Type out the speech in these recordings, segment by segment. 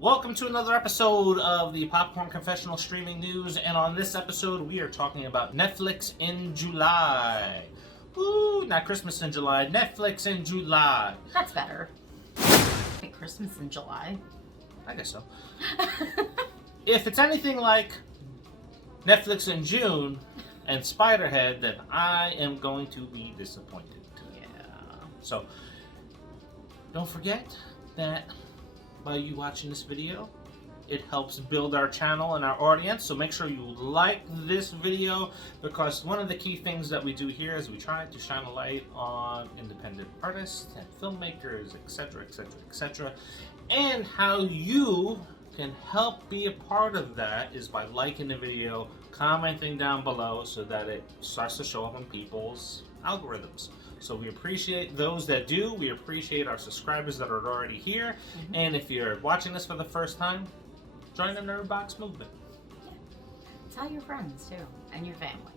Welcome to another episode of the Popcorn Confessional Streaming News, and on this episode we are talking about Netflix in July. Woo, not Christmas in July, Netflix in July. That's better. Wait, Christmas in July? I guess so. If it's anything like Netflix in June and Spiderhead, then I am going to be disappointed. Yeah. So, don't forget that by you watching this video, it helps build our channel and our audience. So make sure you like this video, because one of the key things that we do here is we try to shine a light on independent artists and filmmakers, etc., etc., etc. And how you can help be a part of that is by liking the video, commenting down below so that it starts to show up on people's algorithms. So we appreciate those that do. We appreciate our subscribers that are already here. Mm-hmm. And if you're watching this for the first time, join the Nerd Box movement. Yeah. Tell your friends too, and your family.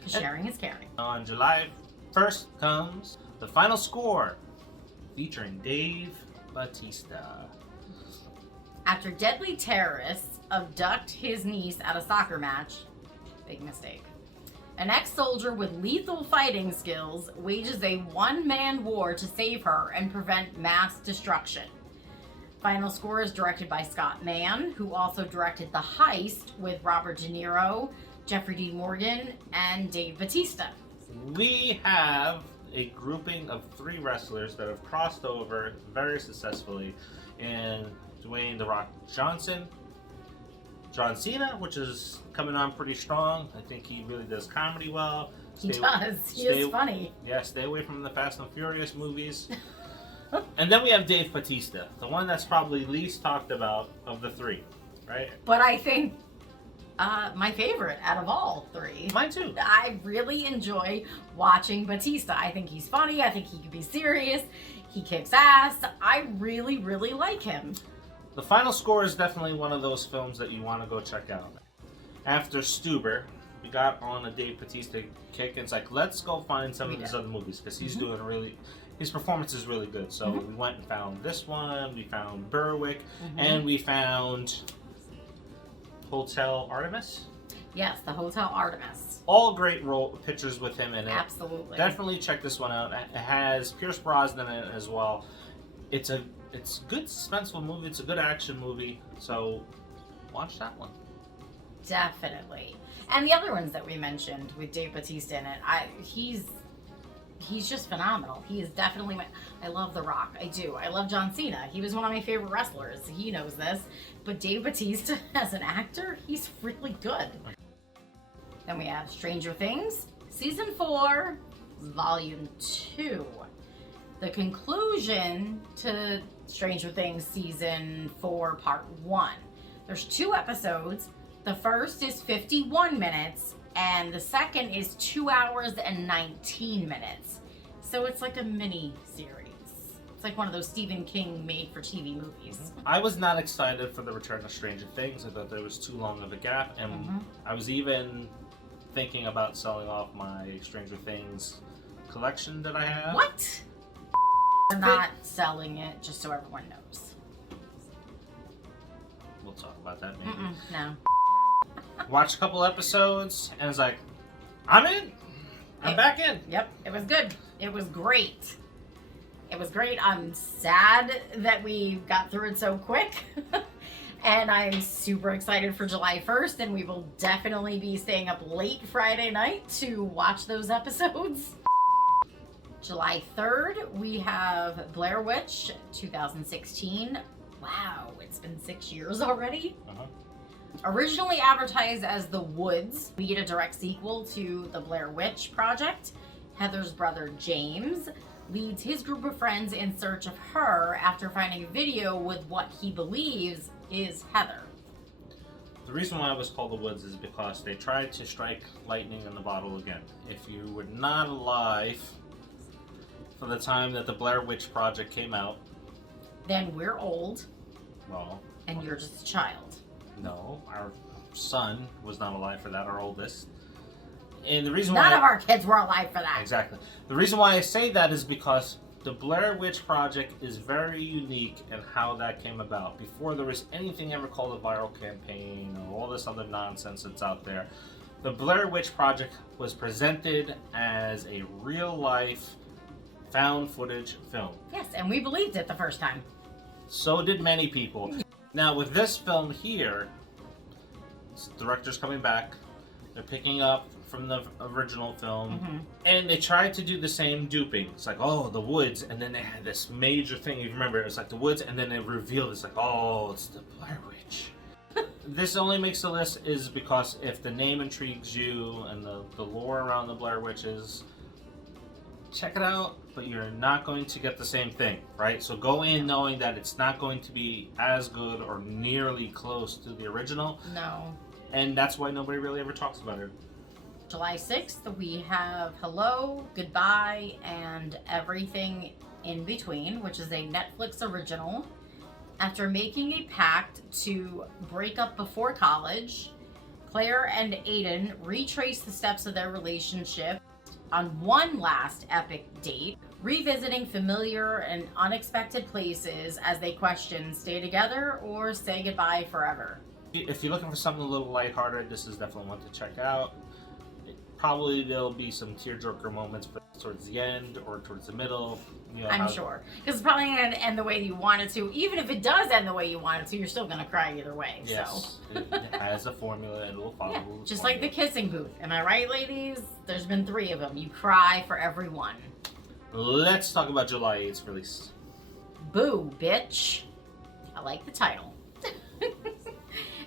Because sharing is caring. On July 1st comes the final score, featuring Dave Bautista. After deadly terrorists abduct his niece at a soccer match, big mistake, an ex-soldier with lethal fighting skills wages a one-man war to save her and prevent mass destruction. Final score is directed by Scott Mann, who also directed The Heist with Robert De Niro, Jeffrey Dean Morgan, and Dave Bautista. We have a grouping of 3 wrestlers that have crossed over very successfully in Dwayne "The Rock" Johnson, John Cena, which is coming on pretty strong. I think he really does comedy well. He is funny. Yeah, stay away from the Fast and Furious movies. And then we have Dave Bautista, the one that's probably least talked about of the 3, right? But I think my favorite out of all 3. Mine too. I really enjoy watching Bautista. I think he's funny. I think he can be serious. He kicks ass. I really, really like him. The final score is definitely one of those films that you want to go check out. After Stuber, we got on a Dave Bautista kick, and it's like, let's go find some of his other movies, because he's doing his performance is really good. So we went and found this one, we found Berwick, and we found Hotel Artemis. Yes, the Hotel Artemis. All great pictures with him in it. Absolutely. Definitely check this one out. It has Pierce Brosnan in it as well. It's a good suspenseful movie. It's a good action movie. So watch that one. Definitely. And the other ones that we mentioned with Dave Bautista in it, he's just phenomenal. He is definitely I love The Rock. I do. I love John Cena. He was one of my favorite wrestlers. He knows this. But Dave Bautista as an actor, he's really good. Then we have Stranger Things, Season 4, Volume 2. The conclusion to Stranger Things Season 4, Part 1. There's 2 episodes. The first is 51 minutes, and the second is 2 hours and 19 minutes. So it's like a mini series. It's like one of those Stephen King made-for-TV movies. I was not excited for the return of Stranger Things. I thought there was too long of a gap, and I was even thinking about selling off my Stranger Things collection that I have. What? We're not selling it, just so everyone knows. We'll talk about that maybe. No. Watched a couple episodes, and it's like, I'm in. I'm back in. Yep, it was good. It was great. It was great. I'm sad that we got through it so quick. And I'm super excited for July 1st, and we will definitely be staying up late Friday night to watch those episodes. July 3rd, we have Blair Witch 2016. Wow, it's been 6 years already. Originally advertised as The Woods, we get a direct sequel to the Blair Witch Project. Heather's brother James leads his group of friends in search of her after finding a video with what he believes is Heather. The reason why it was called The Woods is because they tried to strike lightning in the bottle again. If you were not alive for the time that the Blair Witch Project came out, then we're old. Well, and you're just a child. No, our son was not alive for that, our oldest. And the reason None of our kids were alive for that. Exactly. The reason why I say that is because The Blair Witch Project is very unique in how that came about. Before there was anything ever called a viral campaign or all this other nonsense that's out there, the Blair Witch Project was presented as a real-life found footage film. Yes, and we believed it the first time. So did many people. Now with this film here, the director's coming back. They're picking up from the original film, and they tried to do the same duping. It's like, oh, the woods, and then they had this major thing. You remember, it was like the woods, and then they revealed it's like, oh, it's the Blair Witch. This only makes the list is because if the name intrigues you and the lore around the Blair Witches, check it out, but you're not going to get the same thing, right? So go in knowing that it's not going to be as good or nearly close to the original. No. And that's why nobody really ever talks about it. July 6th, we have Hello, Goodbye, and Everything in Between, which is a Netflix original. After making a pact to break up before college, Claire and Aiden retrace the steps of their relationship on one last epic date, revisiting familiar and unexpected places as they question stay together or say goodbye forever. If you're looking for something a little lighthearted, this is definitely one to check out. Probably there'll be some tearjerker moments, but towards the end or towards the middle. You know, I'm sure. Because it's probably going to end the way you want it to. Even if it does end the way you want it to, you're still going to cry either way. Yes. So. It has a formula and it will follow. Yeah, just like the kissing booth. Am I right, ladies? There's been 3 of them. You cry for every one. Let's talk about July 8th's release. Boo, bitch. I like the title.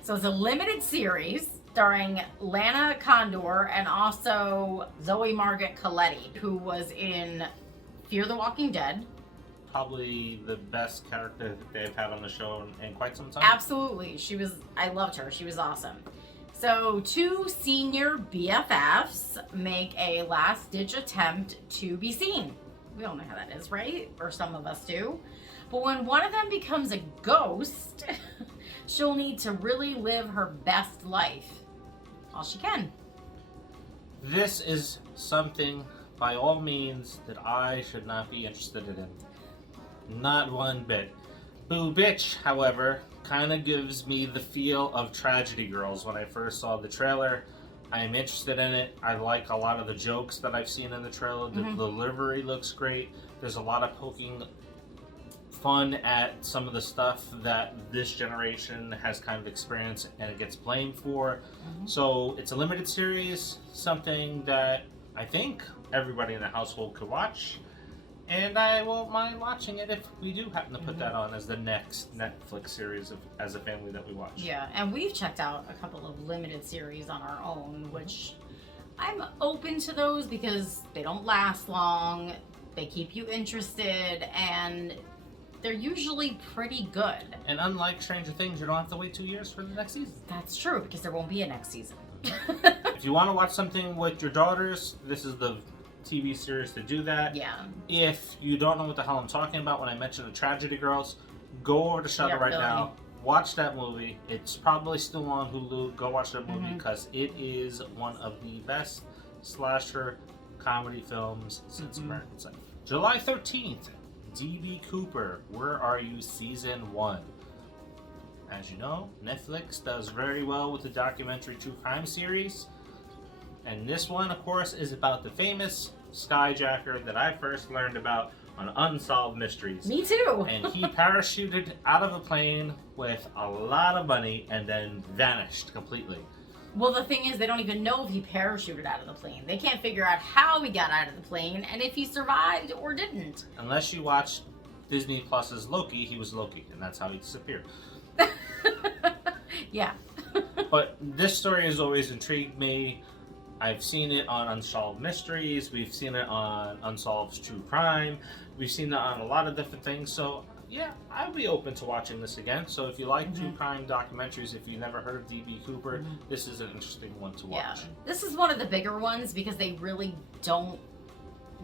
So it's a limited series starring Lana Condor and also Zoe Margaret Coletti, who was in Fear the Walking Dead. Probably the best character that they've had on the show in quite some time. Absolutely. I loved her. She was awesome. So 2 senior BFFs make a last-ditch attempt to be seen. We all know how that is, right? Or some of us do. But when one of them becomes a ghost, she'll need to really live her best life. All she can. This is something, by all means, that I should not be interested in. Not one bit. Boo Bitch, however, kind of gives me the feel of Tragedy Girls. When I first saw the trailer, I am interested in it. I like a lot of the jokes that I've seen in the trailer. The delivery looks great. There's a lot of poking fun at some of the stuff that this generation has kind of experienced and it gets blamed for. So it's a limited series, something that I think everybody in the household could watch. And I won't mind watching it if we do happen to put that on as the next Netflix series as a family that we watch. Yeah, and we've checked out a couple of limited series on our own, which I'm open to those because they don't last long, they keep you interested, and they're usually pretty good. And unlike Stranger Things, you don't have to wait 2 years for the next season. That's true, because there won't be a next season. If you want to watch something with your daughters, this is the TV series to do that. Yeah. If you don't know what the hell I'm talking about when I mention the Tragedy Girls, go over to Shudder right now. Watch that movie. It's probably still on Hulu. Go watch that movie because it is one of the best slasher comedy films since American Psycho. July 13th, D.B. Cooper, Where Are You? Season 1. As you know, Netflix does very well with the documentary true crime series. And this one, of course, is about the famous skyjacker that I first learned about on Unsolved Mysteries. Me too. And he parachuted out of a plane with a lot of money and then vanished completely. Well, the thing is, they don't even know if he parachuted out of the plane. They can't figure out how he got out of the plane and if he survived or didn't. Unless you watch Disney Plus's Loki, he was Loki, and that's how he disappeared. Yeah. But this story has always intrigued me. I've seen it on Unsolved Mysteries. We've seen it on Unsolved True Crime. We've seen it on a lot of different things. So, yeah, I'd be open to watching this again. So if you like true crime documentaries, if you've never heard of D.B. Cooper, this is an interesting one to watch. Yeah. This is one of the bigger ones because they really don't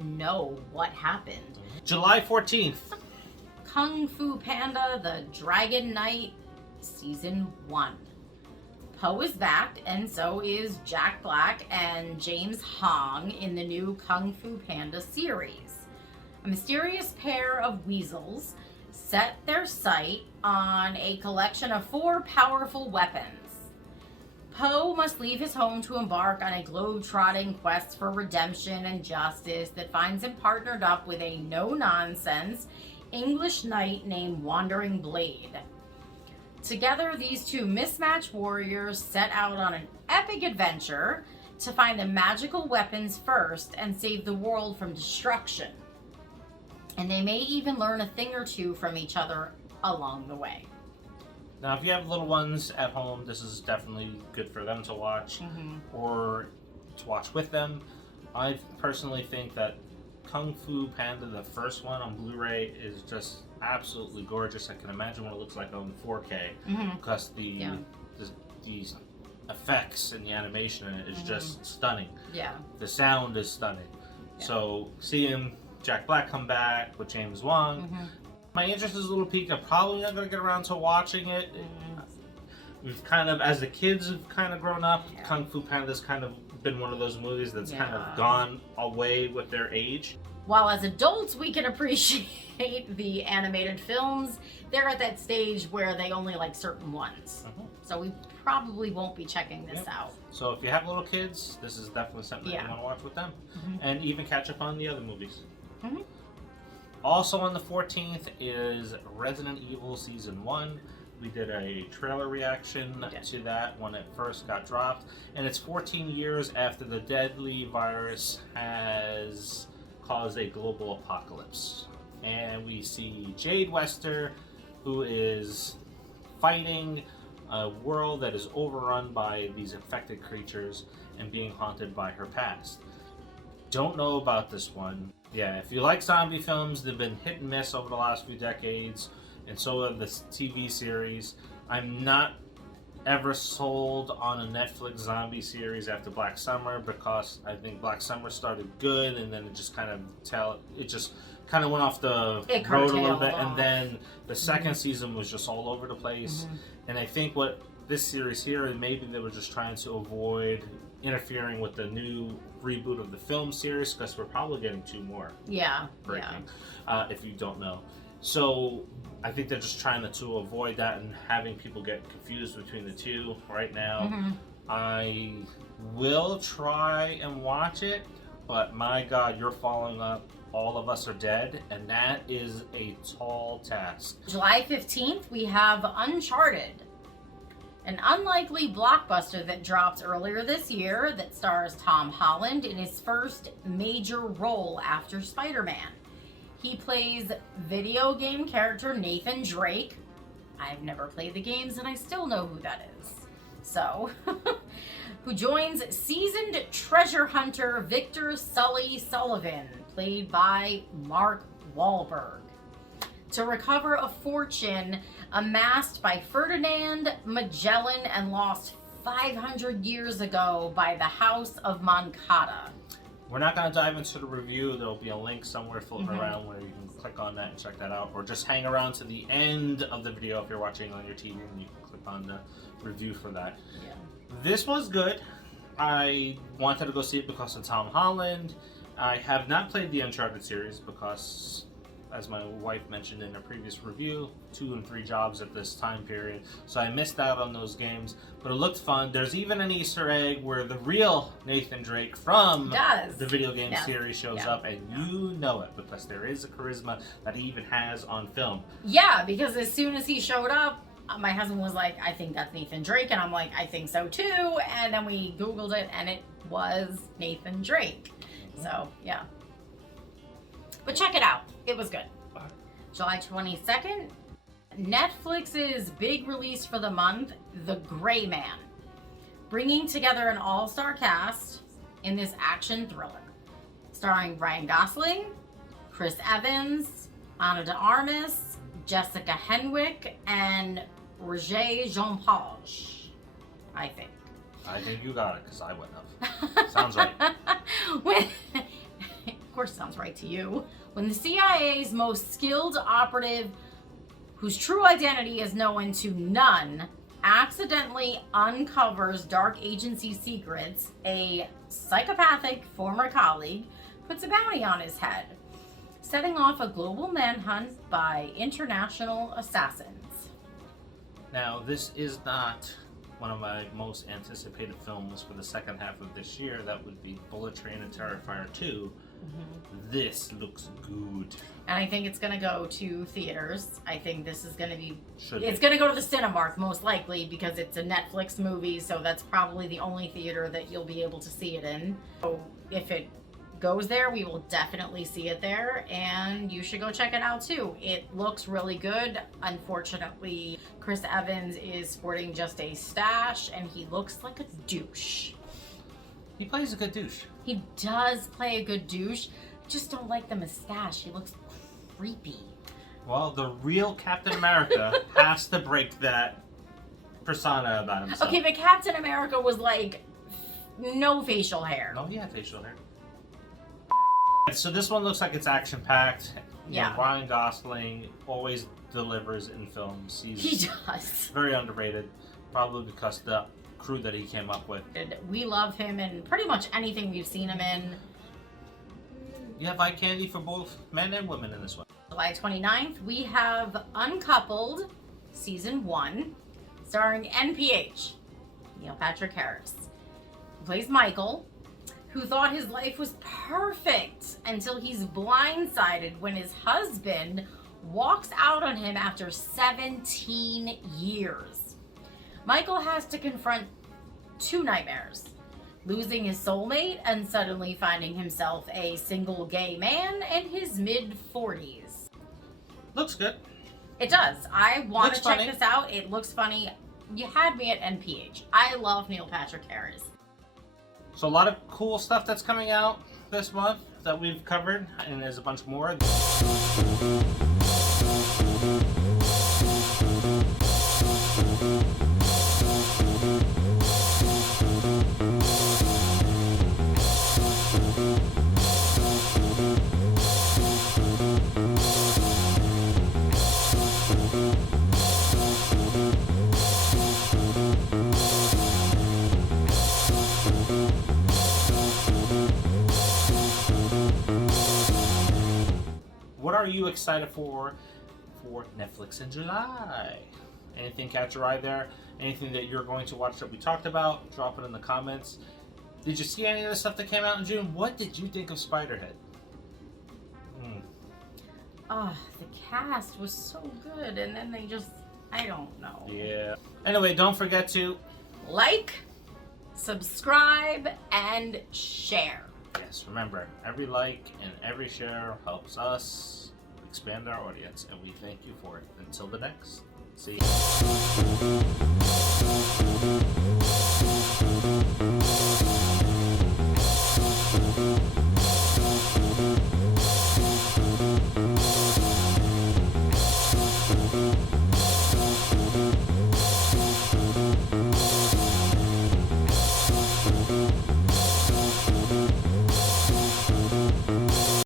know what happened. July 14th. Kung Fu Panda, The Dragon Knight, Season 1. Poe is back, and so is Jack Black and James Hong in the new Kung Fu Panda series. A mysterious pair of weasels set their sight on a collection of 4 powerful weapons. Poe must leave his home to embark on a globe-trotting quest for redemption and justice that finds him partnered up with a no-nonsense English knight named Wandering Blade. Together, these 2 mismatched warriors set out on an epic adventure to find the magical weapons first and save the world from destruction. And they may even learn a thing or two from each other along the way. Now, if you have little ones at home, this is definitely good for them to watch, or to watch with them. I personally think that Kung Fu Panda, the first one on Blu-ray, is just absolutely gorgeous. I can imagine what it looks like on 4K, because the effects and the animation in it is just stunning. Yeah. The sound is stunning. Yeah. So seeing Jack Black come back with James Wong, my interest is a little peaked. I'm probably not going to get around to watching it. We've kind of, as the kids have kind of grown up, Kung Fu Panda's kind of been one of those movies that's kind of gone away with their age. While as adults we can appreciate the animated films, they're at that stage where they only like certain ones. So we probably won't be checking this out. So if you have little kids, this is definitely something that you want to watch with them. And even catch up on the other movies. Also on the 14th is Resident Evil Season 1. We did a trailer reaction to that when it first got dropped. And it's 14 years after the deadly virus has caused a global apocalypse. And we see Jade Wester, who is fighting a world that is overrun by these infected creatures and being haunted by her past. Don't know about this one. Yeah, if you like zombie films, they've been hit and miss over the last few decades, and so have the TV series. I'm not ever sold on a Netflix zombie series after Black Summer, because I think Black Summer started good, and then it just kind of went off the road a little bit, and then the second season was just all over the place. And I think what this series here, and maybe they were just trying to avoid interfering with the new reboot of the film series, because we're probably getting 2 more. Breaking, if you don't know. So I think they're just trying to avoid that and having people get confused between the 2 right now. I will try and watch it, but my God, you're following up All of Us Are Dead, and that is a tall task. July 15th, we have Uncharted, an unlikely blockbuster that dropped earlier this year that stars Tom Holland in his first major role after Spider-Man. He plays video game character Nathan Drake. I've never played the games and I still know who that is. So, who joins seasoned treasure hunter Victor Sully Sullivan, played by Mark Wahlberg, to recover a fortune amassed by Ferdinand Magellan and lost 500 years ago by the House of Moncada. We're not going to dive into the review. There'll be a link somewhere floating around where you can click on that and check that out, or just hang around to the end of the video if you're watching on your TV, and you can click on the review for that. This was good. I wanted to go see it because of Tom Holland. I have not played the Uncharted series because, as my wife mentioned in a previous review, 2 and 3 jobs at this time period, so I missed out on those games, but it looked fun. There's even an Easter egg where the real Nathan Drake from the video game series shows up, and you know it, because there is a charisma that he even has on film. Yeah, because as soon as he showed up, my husband was like, I think that's Nathan Drake, and I'm like, I think so too, and then we Googled it, and it was Nathan Drake. So, yeah. But check it out. It was good. July 22nd, Netflix's big release for the month, The Gray Man, bringing together an all-star cast in this action thriller, starring Ryan Gosling, Chris Evans, Ana de Armas, Jessica Henwick, and Roger Jean-Paul, I think. I think you got it, because I went up. Sounds right. Of course, sounds right to you. When the CIA's most skilled operative, whose true identity is known to none, accidentally uncovers dark agency secrets, a psychopathic former colleague puts a bounty on his head. setting off a global manhunt by international assassins. Now, this is not one of my most anticipated films for the second half of this year. That would be Bullet Train and Terrifier 2. This looks good. And I think it's going to go to theaters. I think this is going to be... It's going to go to the Cinemark, most likely, because it's a Netflix movie, so that's probably the only theater that you'll be able to see it in. So if it goes there, we will definitely see it there, and you should go check it out, too. It looks really good. Unfortunately, Chris Evans is sporting just a stash, and he looks like a douche. He plays a good douche. He does play a good douche. I just don't like the mustache. He looks creepy. Well, the real Captain America has to break that persona about himself. Okay, but Captain America was like no facial hair. No, he had facial hair. So this one looks like it's action-packed. Yeah. Ryan Gosling always delivers in films. He does. Very underrated, probably because the crew that he came up with. We love him in pretty much anything we've seen him in. You have eye candy for both men and women in this one. July 29th, we have Uncoupled, Season 1, starring NPH, Neil Patrick Harris, who plays Michael, who thought his life was perfect until he's blindsided when his husband walks out on him after 17 years. Michael has to confront two nightmares: losing his soulmate and suddenly finding himself a single gay man in his mid-40s. Looks good. It does. I want to check funny. this out. It looks funny. You had me at NPH. I love Neil Patrick Harris. So a lot of cool stuff that's coming out this month that we've covered, and there's a bunch more. What are you excited for Netflix in July? Anything catch your eye there? Anything that you're going to watch that we talked about? Drop it in the comments. Did you see any of the stuff that came out in June? What did you think of Spiderhead? Oh, the cast was so good, and then they just, I don't know. Yeah. Anyway, don't forget to Like, subscribe, and share. yes, remember, every like and every share helps us expand our audience, and we thank you for it. Until the next, see you.